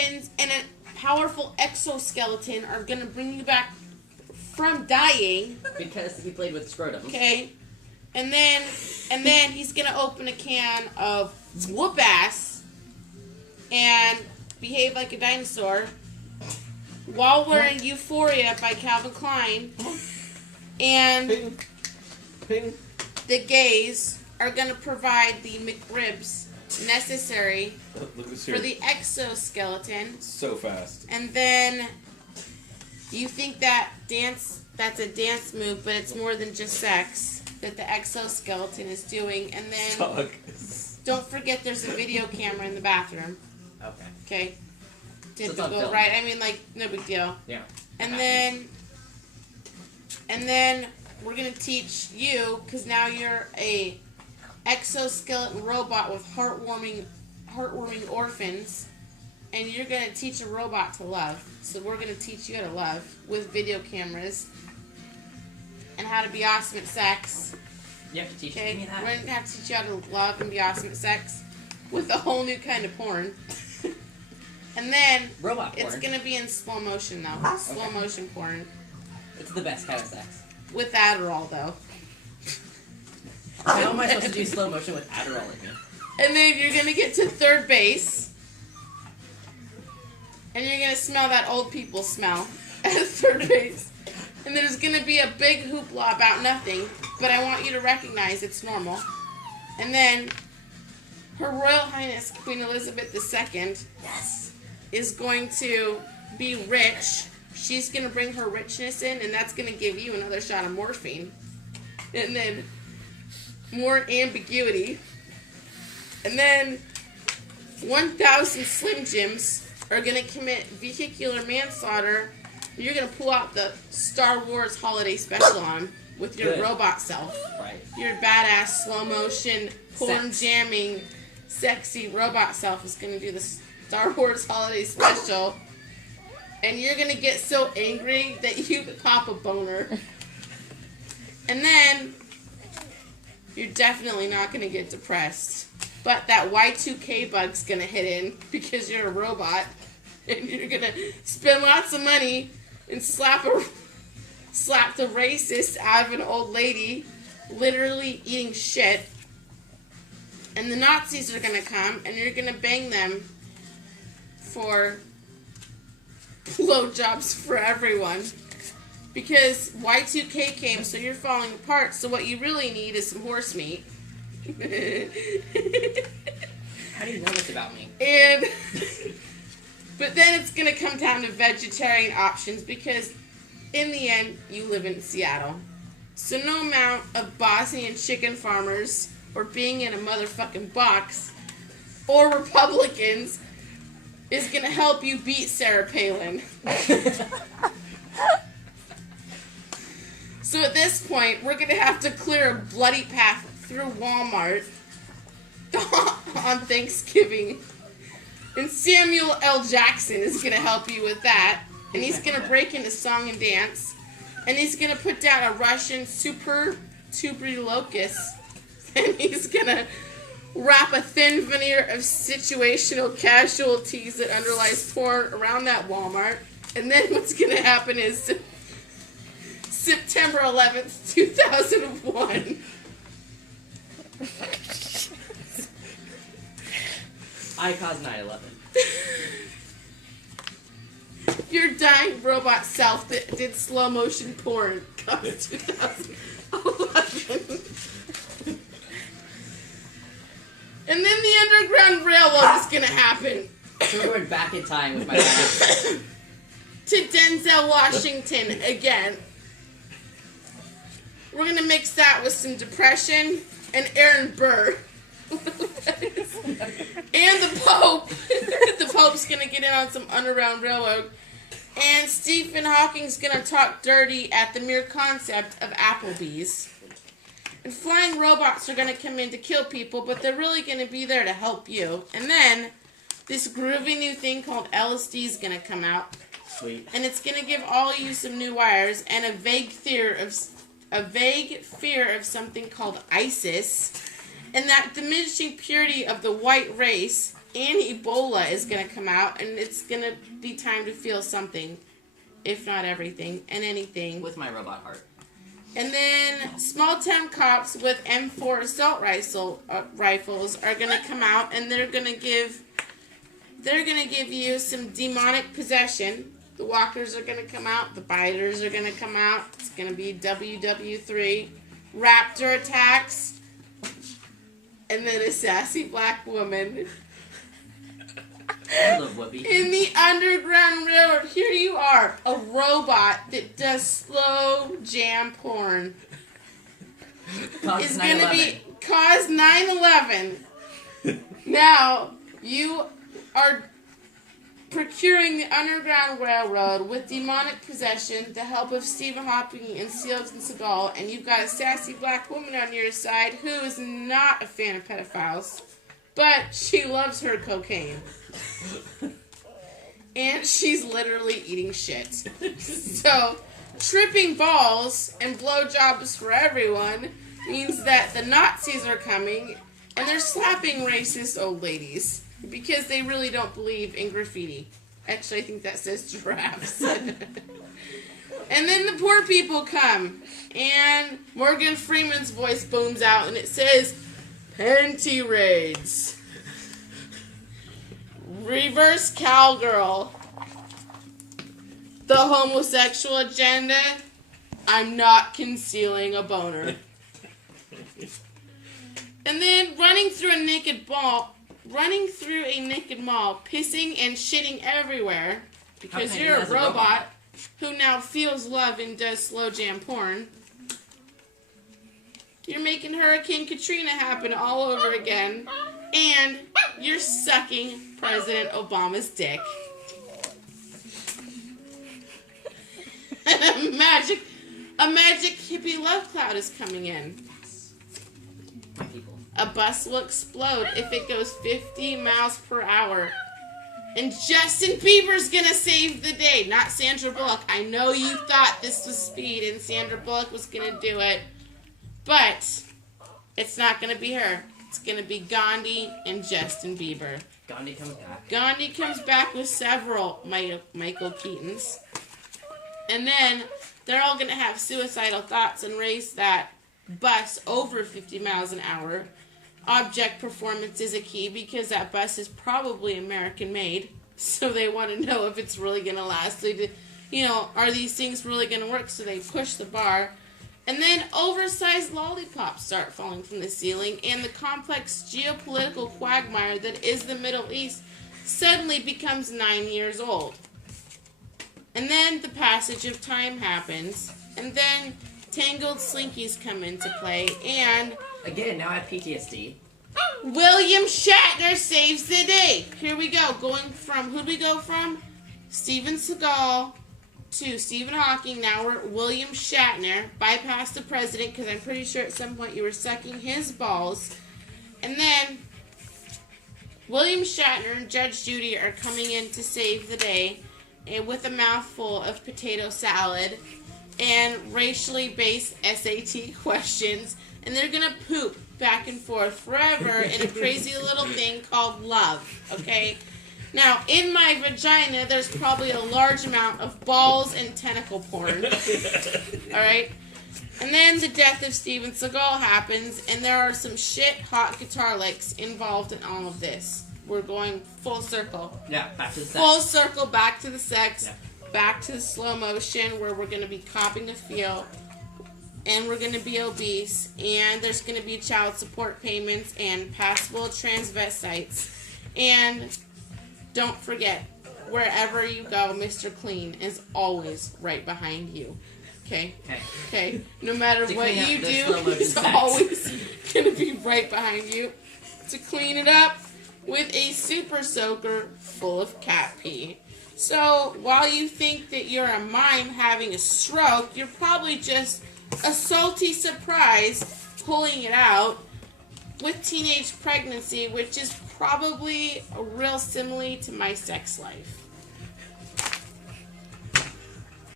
endorphins and a powerful exoskeleton are gonna bring you back from dying. Because he played with scrotum. Okay. And then he's gonna open a can of whoop ass and behave like a dinosaur while wearing Euphoria by Calvin Klein. And Ping. the gays are gonna provide the McRibs necessary Look at this for here. the exoskeleton. So fast. And then you think that's a dance move, but it's more than just sex that the exoskeleton is doing. And then Dog. don't forget there's a video camera in the bathroom. Okay. Okay? So it's on Typical, film. right? I mean, like, no big deal. Yeah. And then we're gonna teach you, because now you're a exoskeleton robot with heartwarming orphans, and you're gonna teach a robot to love. So we're gonna teach you how to love with video cameras and how to be awesome at sex. You have to teach Okay, me that. we're gonna have to teach you how to love and be awesome at sex with a whole new kind of porn. And then Robot porn. it's gonna be in slow motion though, slow motion porn It's the best kind of sex. with Adderall though. How am I supposed to do slow motion with Adderall in me? And then you're gonna get to third base, and you're gonna smell that old people smell at third base. And there's gonna be a big hoopla about nothing, but I want you to recognize it's normal. And then Her Royal Highness Queen Elizabeth II is going to be rich. She's gonna bring her richness in, and that's gonna give you another shot of morphine. And then more ambiguity. And then 1,000 Slim Jims are going to commit vehicular manslaughter. You're going to pull out the Star Wars holiday special on with your Good. robot self. Right. Your badass, slow motion, porn Sex. jamming, sexy robot self is going to do the Star Wars holiday special. And you're going to get so angry that you pop a boner. And then you're definitely not going to get depressed. But that Y2K bug's going to hit in because you're a robot. And you're going to spend lots of money and slap the racist out of an old lady literally eating shit. And the Nazis are going to come and you're going to bang them for blowjobs for everyone. Because Y2K came, so you're falling apart. So what you really need is some horse meat. How do you know this about me? But then it's gonna come down to vegetarian options because, in the end, you live in Seattle. So no amount of Bosnian chicken farmers or being in a motherfucking box or Republicans is gonna help you beat Sarah Palin. So at this point, we're going to have to clear a bloody path through Walmart on Thanksgiving. And Samuel L. Jackson is going to help you with that. And he's going to break into song and dance. And he's going to put down a Russian super tuberculous. And he's going to wrap a thin veneer of situational casualties that underlies porn around that Walmart. And then what's going to happen is September 11th, 2001. I caused 9/11. Your dying robot self that did slow motion porn comes 2011. And then the Underground Railroad is going to happen. So we're going back in time with my dad. To Denzel Washington again. We're going to mix that with some depression and Aaron Burr. And the Pope. The Pope's going to get in on some Underground Railroad. And Stephen Hawking's going to talk dirty at the mere concept of Applebee's. And flying robots are going to come in to kill people, but they're really going to be there to help you. And then this groovy new thing called LSD is going to come out. Sweet. And it's going to give all you some new wires and a vague fear of something called ISIS. And that diminishing purity of the white race and Ebola is going to come out, and it's going to be time to feel something, if not everything, and anything. With my robot heart. And then small town cops with M4 assault rifles are going to come out, and they're going to give you some demonic possession. The walkers are going to come out. The biters are going to come out. It's going to be WW3. Raptor attacks. And then a sassy black woman. I love Whoopi. In the Underground Railroad, here you are, a robot that does slow jam porn. It's going to be cause 9/11. Now, you are procuring the Underground Railroad with demonic possession, the help of Stephen Hawking and Steven Seagal, and you've got a sassy black woman on your side who is not a fan of pedophiles, but she loves her cocaine. And she's literally eating shit. So, tripping balls and blowjobs for everyone means that the Nazis are coming and they're slapping racist old ladies because they really don't believe in graffiti. Actually, I think that says giraffes. And then the poor people come and Morgan Freeman's voice booms out and it says, "Panty raids. Reverse cowgirl. The homosexual agenda. I'm not concealing a boner." And then running through a naked mall, pissing and shitting everywhere because you're a robot who now feels love and does slow jam porn. You're making Hurricane Katrina happen all over again. And you're sucking President Obama's dick. And a magic hippie love cloud is coming in. A bus will explode if it goes 50 miles per hour. And Justin Bieber's gonna save the day, not Sandra Bullock. I know you thought this was Speed and Sandra Bullock was gonna do it, but it's not gonna be her. It's gonna be Gandhi and Justin Bieber. Gandhi comes back. Gandhi comes back with several Michael Keatons. And then they're all gonna have suicidal thoughts and race that bus over 50 miles an hour. Object performance is a key because that bus is probably American made. So they want to know if it's really going to last. Are these things really going to work? So they push the bar. And then oversized lollipops start falling from the ceiling. And the complex geopolitical quagmire that is the Middle East suddenly becomes 9 years old. And then the passage of time happens. And then tangled slinkies come into play. And again, now I have PTSD. William Shatner saves the day. Here we go. Who'd we go from? Steven Seagal to Stephen Hawking. Now we're William Shatner. Bypass the president because I'm pretty sure at some point you were sucking his balls. And then William Shatner and Judge Judy are coming in to save the day with a mouthful of potato salad and racially based SAT questions. And they're going to poop back and forth forever in a crazy little thing called love, okay? Now, in my vagina, there's probably a large amount of balls and tentacle porn, alright? And then the death of Steven Seagal happens, and there are some hot guitar licks involved in all of this. We're going full circle. Yeah, back to the sex. Full circle, back to the sex, yeah. Back to the slow motion, where we're going to be copping a feel. And we're going to be obese, and there's going to be child support payments and passable transvestites. And don't forget, wherever you go, Mr. Clean is always right behind you. Okay? Okay. No matter what you do, he's always going to be right behind you to clean it up with a super soaker full of cat pee. So, while you think that you're a mime having a stroke, you're probably just a salty surprise pulling it out with teenage pregnancy, which is probably a real simile to my sex life.